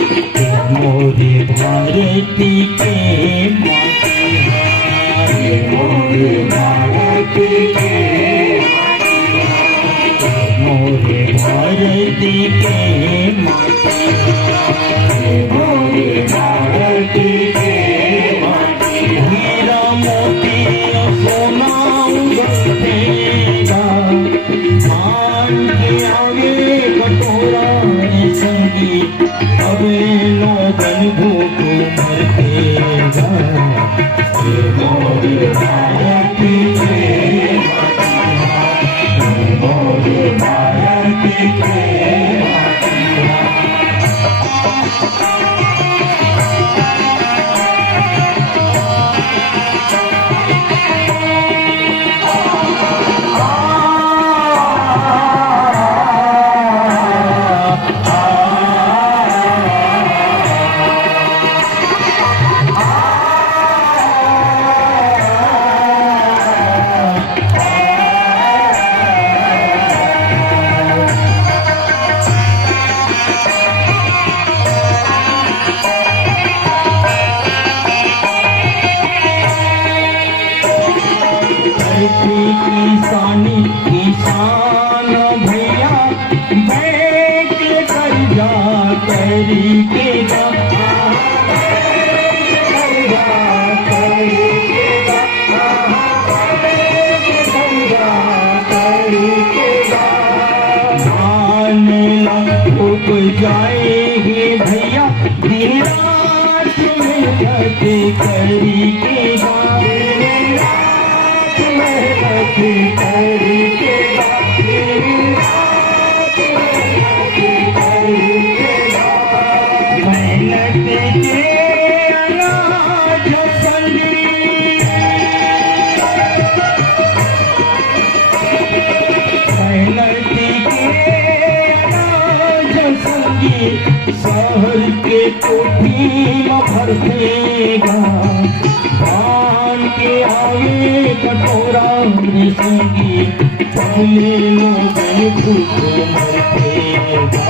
मोरे भारती के मोरे भारती के मोरे भारती के मोरे भारती के हीरा मोती सोना उगलतेगा मान के आगे कटोरा संगीत अबे लोगन भूख मरतेगा मोरे भारती के मोरे भारती के ईशानी ईशान भैया बैठ कर जा करी के जा जाएगी भैया दिन रात मेहनत करी के मेहनत करी के मेहनत के अनाज संगी मेहनत के शहर के कोठी न भरतेगा पान के आगे कटोरा संगी पहले लोग भूख मरतेगा।